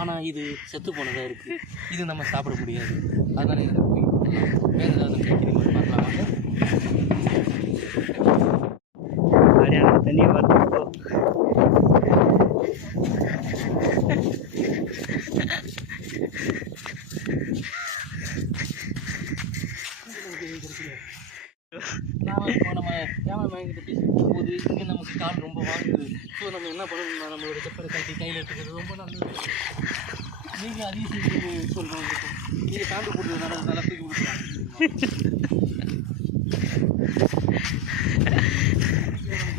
ஆனால் இது செத்து போனதாக இருக்குது. இது நம்ம சாப்பிட முடியாது. அதனால் இதை வேறு ஏதாவது கிடைக்கிறீங்க பார்க்கலாமா? அப்படியே தண்ணியை பார்த்து நம்ம கேமரா வாங்கிட்டு பேசும்போது இங்கே நமக்கு கால் ரொம்ப வாங்குது. ஸோ நம்ம என்ன பண்ணணும்னா நம்மளோட செப்பரை கட்டி கையில் எடுத்துக்கிறது ரொம்ப நல்லது. நீங்கள் அதையும் செஞ்சு சொல்கிறோம். நீங்கள் தாண்டி போட்டுறதுனால நல்லா தூக்கி கொடுக்கலாம்.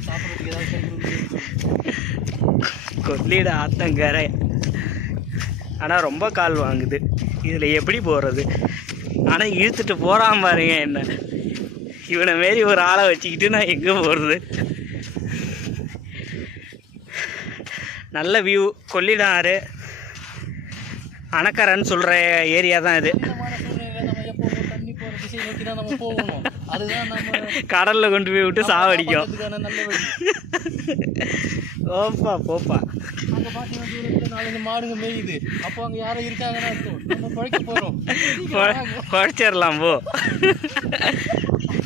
சாப்பிட்றதுக்கு ஏதாவது கொல்லிட ஆத்தங்கரை. ஆனால் ரொம்ப கால் வாங்குது. இதில் எப்படி போகிறது? ஆனால் இழுத்துட்டு போகிறான் பாருங்க என்ன. இவனை மாரி ஒரு ஆளை வச்சுக்கிட்டு நான் எங்கே போகிறது? நல்ல வியூ. கொள்ளிடம் ஆறு அணக்கரைன்னு சொல்கிற ஏரியா தான் இது. கடலில் கொண்டு போய் விட்டு சாவடிக்கும். ஓப்பா போப்பா. அங்கே பார்த்தீங்கன்னா தூரத்தில் 4 மாடுங்க மேயுது. அப்போ அங்கே யாரும் இருக்காங்கன்னா நம்ம பழைக்க போகிறோம். குழைச்சிடலாம் போ.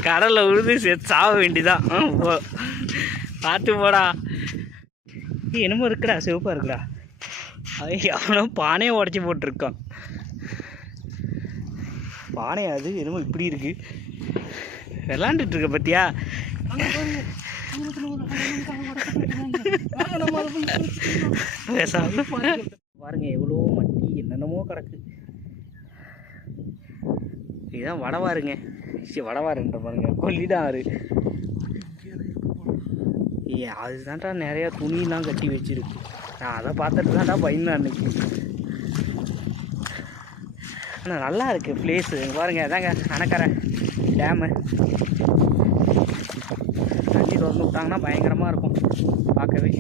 கடலில் உழுது சாவ வேண்டிதான். போ பார்த்து போடா. என்னமோ இருக்குடா, சிவப்பாக இருக்குடா. அது எவனோ பானையை உடச்சி போட்டிருக்கான். பானை அது என்னமோ இப்படி இருக்கு. விளாண்டுட்டு இருக்க பத்தியா? பாருங்க எவ்வளோ மட்டி என்னென்னமோ கிடக்கு. இதுதான் வடவாருங்க. வடவாருன்ற பாருங்க. கொல்லிடம் ஆறு. அதுதான்டா நிறையா துணியெலாம் கட்டி வச்சிருக்கு. நான் அதை பார்த்துட்டு தான்டா பயந்தேன் அன்னைக்கு. ஆனால் நல்லா இருக்குது பிளேஸு. பாருங்க அதாங்க அணக்கரை டேமு. தண்ணி திறந்து விட்டாங்கன்னா பயங்கரமாக இருக்கும் பார்க்கவே.